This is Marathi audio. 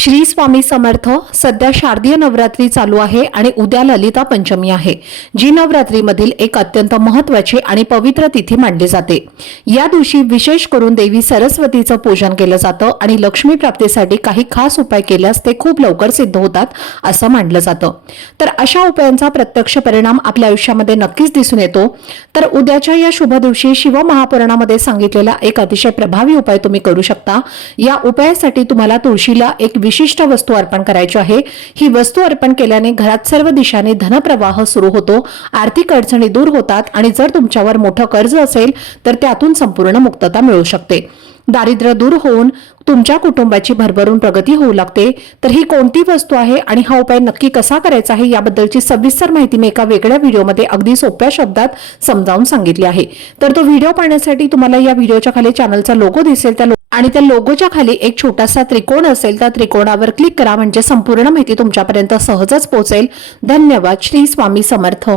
श्री स्वामी समर्थ सध्या शारदीय नवरात्री चालू आहे आणि उद्या ललिता पंचमी आहे. जी नवरात्रीमधील एक अत्यंत महत्वाची आणि पवित्र तिथी मानली जाते. या दिवशी विशेष करून देवी सरस्वतीचं पूजन केलं जातं आणि लक्ष्मी प्राप्तीसाठी काही खास उपाय केल्यास ते खूप लवकर सिद्ध होतात असं मानलं जातं. तर अशा उपायांचा प्रत्यक्ष परिणाम आपल्या आयुष्यामध्ये नक्कीच दिसून येतो. तर उद्याच्या या शुभ दिवशी शिव महापुराणामध्ये सांगितलेला एक अतिशय प्रभावी उपाय तुम्ही करू शकता. या उपायासाठी तुम्हाला तुळशीला एक विशिष्ट वस्तू अर्पण करायची आहे. ही वस्तू अर्पण केल्याने घरात सर्व दिशाने धनप्रवाह सुरू होतो. आर्थिक अडचणी दूर होतात आणि जर तुमच्यावर मोठं कर्ज असेल तर त्यातून संपूर्ण मुक्तता मिळू शकते. दारिद्र्य दूर होऊन तुमच्या कुटुंबाची भरभरून प्रगती होऊ लागते. तर ही कोणती वस्तू आहे आणि हा उपाय नक्की कसा करायचा आहे याबद्दलची सविस्तर माहिती मी एका वेगळ्या व्हिडिओमध्ये अगदी सोप्या शब्दात समजावून सांगितली आहे. तर तो व्हिडिओ पाहण्यासाठी तुम्हाला या व्हिडिओच्या खाली चॅनलचा लोगो दिसेल. त्या लो- आणि त्या लोगोच्या खाली एक छोटासा त्रिकोण असेल त्या त्रिकोणावर क्लिक करा. म्हणजे संपूर्ण माहिती तुमच्यापर्यंत सहजच पोहोचेल. धन्यवाद. श्री स्वामी समर्थ.